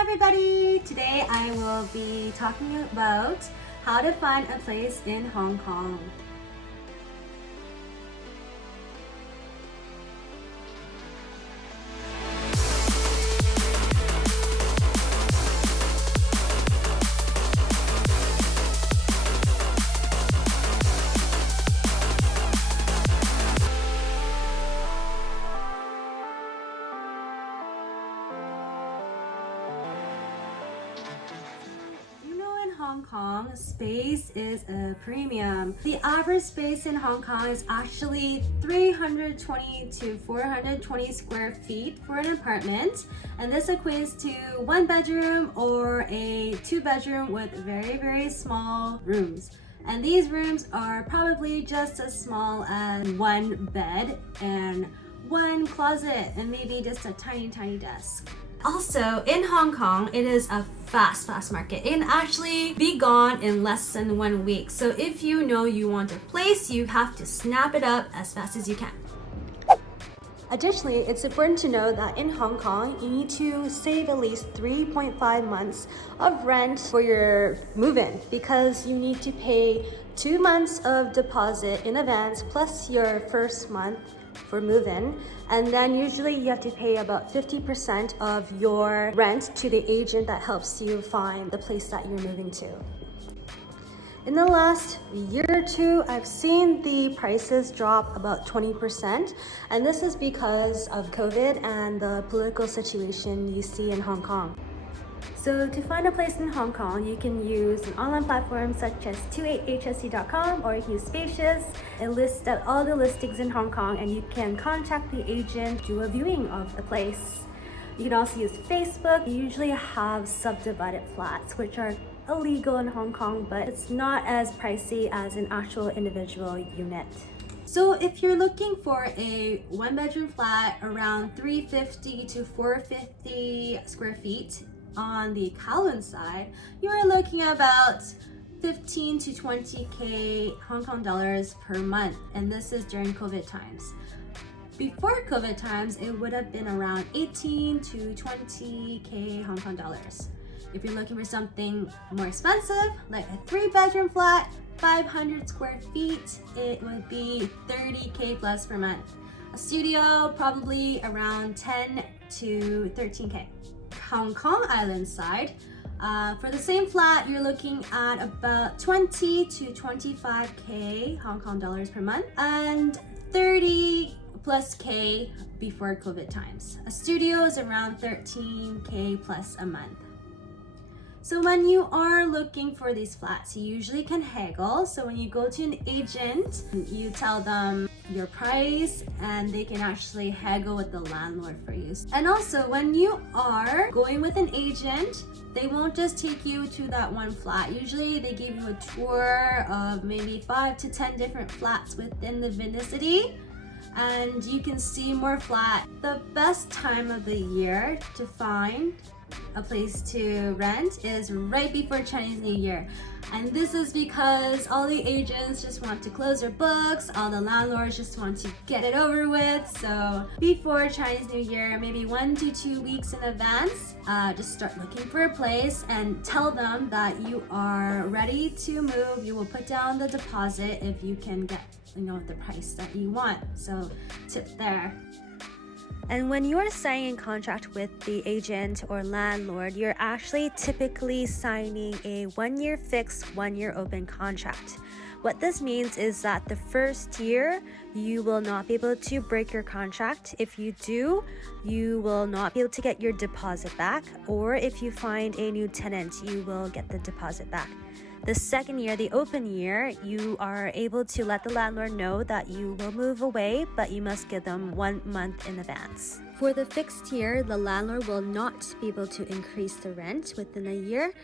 Hi everybody! Today I will be talking about how to find a place in Hong Kong. Hong Kong, space is a premium. The average space in Hong Kong is actually 320 to 420 square feet for an apartment, and this equates to one bedroom or a two bedroom with very small rooms. And these rooms are probably just as small as one bed and one closet and maybe just a tiny desk. Also, in Hong Kong, it is a fast market. It can actually be gone in less than 1 week. So if you know you want a place, you have to snap it up as fast as you can. Additionally, it's important to know that in Hong Kong, you need to save at least 3.5 months of rent for your move-in because you need to pay 2 months of deposit in advance plus your first month for move-in, and then usually you have to pay about 50% of your rent to the agent that helps you find the place that you're moving to. In the last year or two, I've seen the prices drop about 20%, and this is because of COVID and the political situation you see in Hong Kong. So to find a place in Hong Kong, you can use an online platform such as 28hsc.com, or you can use Spacious. It lists out all the listings in Hong Kong, and you can contact the agent, do a viewing of the place. You can also use Facebook. You usually have subdivided flats, which are illegal in Hong Kong, but it's not as pricey as an actual individual unit. So if you're looking for a one bedroom flat around 350 to 450 square feet, on the Kowloon side, you are looking at about 15 to 20k Hong Kong dollars per month, and this is during COVID times. Before COVID times, it would have been around 18 to 20k Hong Kong dollars. If you're looking for something more expensive, like a 3-bedroom flat, 500 square feet, it would be 30k plus per month. A studio, probably around 10 to 13k. Hong Kong Island side, for the same flat, you're looking at about 20 to 25k Hong Kong dollars per month and 30 plus k before COVID times. A studio is around 13k plus a month. So when you are looking for these flats, you usually can haggle. So when you go to an agent, you tell them your price and they can actually haggle with the landlord for you. And also when you are going with an agent, they won't just take you to that one flat. Usually they give you a tour of maybe 5 to 10 different flats within the vicinity, and you can see more flats. The best time of the year to find a place to rent is right before Chinese New Year, and this is because all the agents just want to close their books, all the landlords just want to get it over with. So before Chinese New Year, maybe 1 to 2 weeks in advance, just start looking for a place and tell them that you are ready to move. You will put down the deposit if you can get the price that you want. So tip there. And when you are signing a contract with the agent or landlord, you're actually typically signing a 1-year fixed, 1-year open contract. What this means is that the first year, you will not be able to break your contract. If you do, you will not be able to get your deposit back, or if you find a new tenant, you will get the deposit back. The second year, the open year, you are able to let the landlord know that you will move away, but you must give them 1 month in advance. For the fixed year, the landlord will not be able to increase the rent within a year,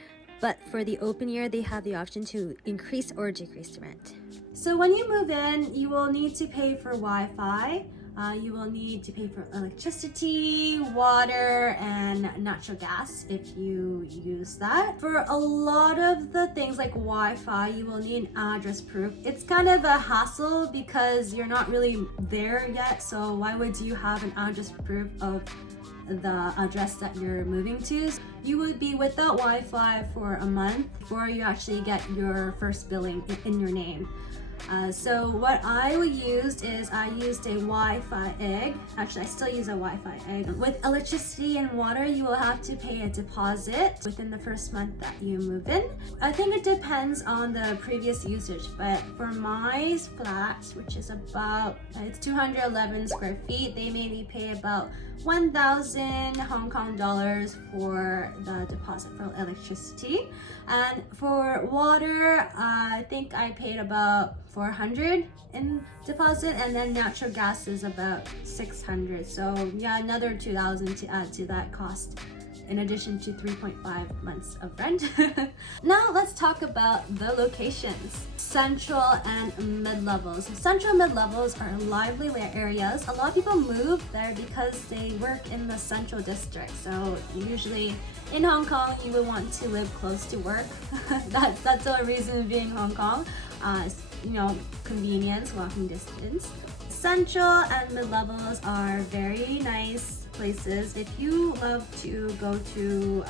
but for the open year, they have the option to increase or decrease the rent. So when you move in, you will need to pay for Wi-Fi. You will need to pay for electricity, water, and natural gas if you use that. For a lot of the things like Wi-Fi, you will need an address proof. It's kind of a hassle because you're not really there yet, so why would you have an address proof of the address that you're moving to. You would be without Wi-Fi for a month before you actually get your first billing in your name. So what I used is I used a Wi-Fi egg. Actually, I still use a Wi-Fi egg. With electricity and water, you will have to pay a deposit within the first month that you move in. I think it depends on the previous usage, but for my flat, which is about, it's 211 square feet, they made me pay about 1,000 Hong Kong dollars for the deposit for electricity. And for water, I think I paid about 400 in deposit, and then natural gas is about 600. So yeah, another 2,000 to add to that cost, in addition to 3.5 months of rent. Now let's talk about the locations. Central and mid-levels. Central mid-levels are lively areas. A lot of people move there because they work in the central district. So usually in Hong Kong, you would want to live close to work. that's the reason of being Hong Kong. You know, convenience, walking distance. Central and mid-levels are very nice places. If you love to go to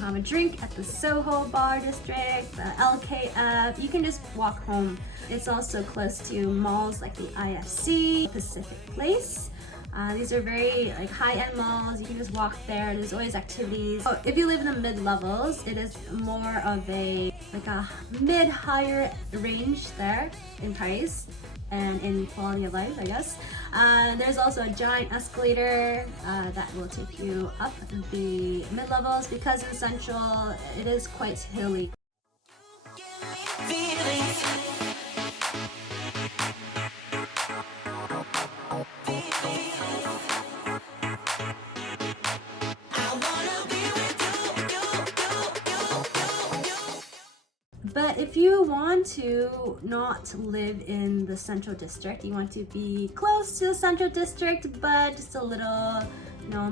have a drink at the Soho Bar District, the LKF, you can just walk home. It's also close to malls like the IFC, Pacific Place. These are very high-end malls. You can just walk there. There's always activities. So if you live in the mid-levels, it is more of a mid-higher range there in price and in quality of life, I guess. There's also a giant escalator that will take you up the mid-levels, because in Central it is quite hilly. But if you want to not live in the central district, you want to be close to the central district, but just a little,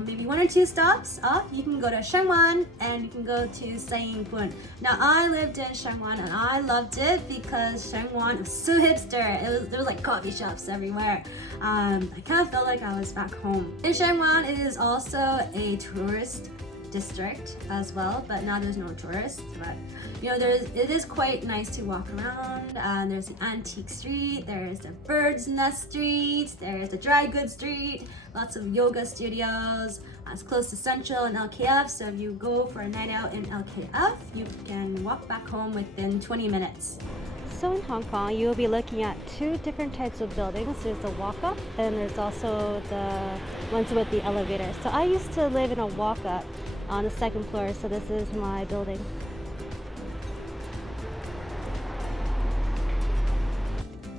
maybe 1 or 2 stops off, you can go to Sheung Wan and you can go to Sai Ying Pun. Now, I lived in Sheung Wan and I loved it because Sheung Wan was so hipster. There was like coffee shops everywhere. I kind of felt like I was back home. In Sheung Wan, it is also a tourist district as well, but now there's no tourists. But it is quite nice to walk around. There's the antique street, there's the bird's nest street, there's the dry goods street, lots of yoga studios. It's close to Central and LKF, so if you go for a night out in LKF, you can walk back home within 20 minutes. So in Hong Kong, you'll be looking at 2 different types of buildings. There's the walk-up and there's also the ones with the elevator. So I used to live in a walk-up on the 2nd floor, so this is my building.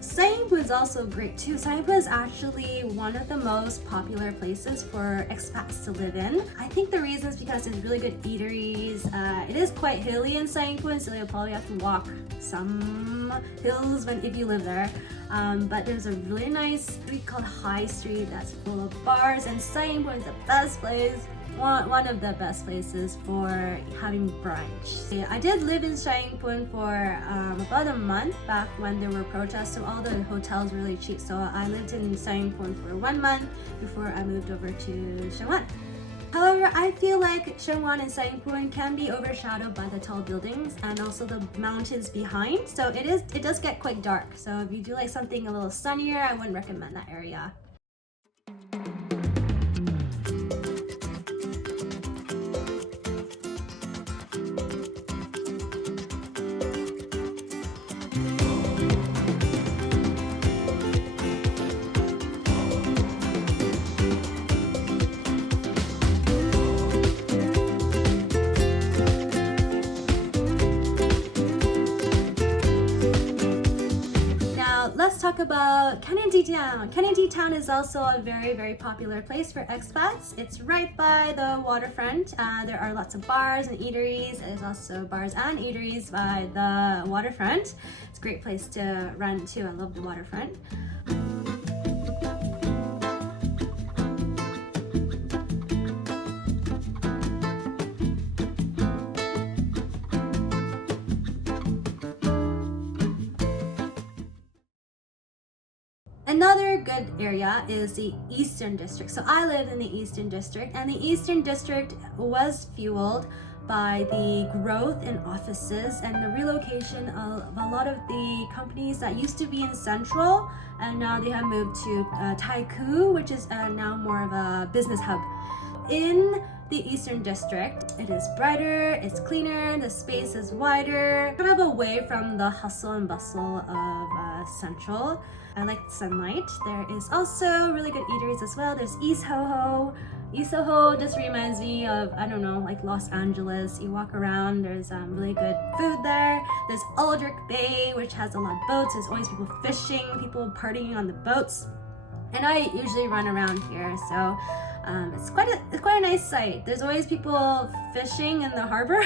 Sai Ying Pun is also great too. Sai Ying Pun is actually one of the most popular places for expats to live in. I think the reason is because there's really good eateries. It is quite hilly in Sai Ying Pun, so you'll probably have to walk some hills if you live there. But there's a really nice street called High Street that's full of bars, and Sai Ying Pun is the best place. One of the best places for having brunch. I did live in Sai Ying Pun for about a month back when there were protests, so all the hotels were really cheap. So I lived in Sai Ying Pun for 1 month before I moved over to Sheung Wan. However, I feel like Sheung Wan and Sai Ying Pun can be overshadowed by the tall buildings and also the mountains behind. So it does get quite dark. So if you do like something a little sunnier, I wouldn't recommend that area. Let's talk about Kennedy Town. Kennedy Town is also a very, very popular place for expats. It's right by the waterfront. There are lots of bars and eateries. There's also bars and eateries by the waterfront. It's a great place to run to. I love the waterfront. Another good area is the Eastern District. So I live in the Eastern District, and the Eastern District was fueled by the growth in offices and the relocation of a lot of the companies that used to be in Central, and now they have moved to Taikoo, which is now more of a business hub. In the Eastern District, it is brighter, it's cleaner, the space is wider, kind of away from the hustle and bustle of Central. I like sunlight. There is also really good eateries as well. There's East Soho. East Soho just reminds me of, I don't know, like Los Angeles. You walk around, there's really good food there. There's Aldrich Bay, which has a lot of boats. There's always people fishing, people partying on the boats. And I usually run around here, so it's quite a nice sight. There's always people fishing in the harbor.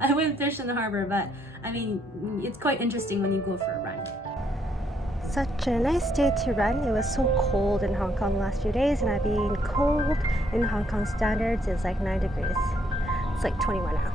I wouldn't fish in the harbor, but I mean, it's quite interesting when you go for a run. Such a nice day to run. It was so cold in Hong Kong the last few days, and I've been cold in Hong Kong standards. It's like 9 degrees. It's like 21 now.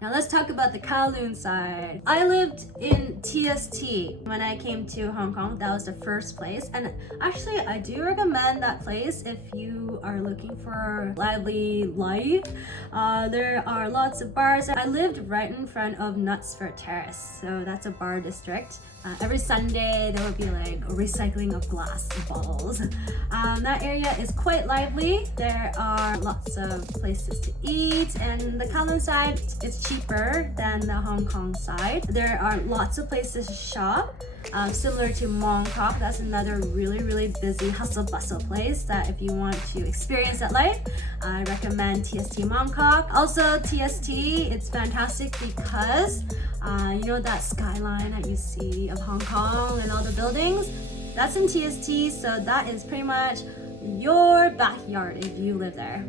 Now let's talk about the Kowloon side. I lived in TST when I came to Hong Kong. That was the first place, and actually I do recommend that place if you are looking for lively life. There are lots of bars. I lived right in front of Knutsford Terrace, so that's a bar district. Every Sunday there would be like a recycling of glass bottles. That area is quite lively. There are lots of places to eat, and the Kowloon side is cheaper than the Hong Kong side. There are lots of places to shop. Similar to Mong Kok, that's another really busy hustle bustle place that if you want to experience that life, I recommend TST Mong Kok. Also TST, it's fantastic because you know that skyline that you see of Hong Kong and all the buildings? That's in TST, so that is pretty much your backyard if you live there.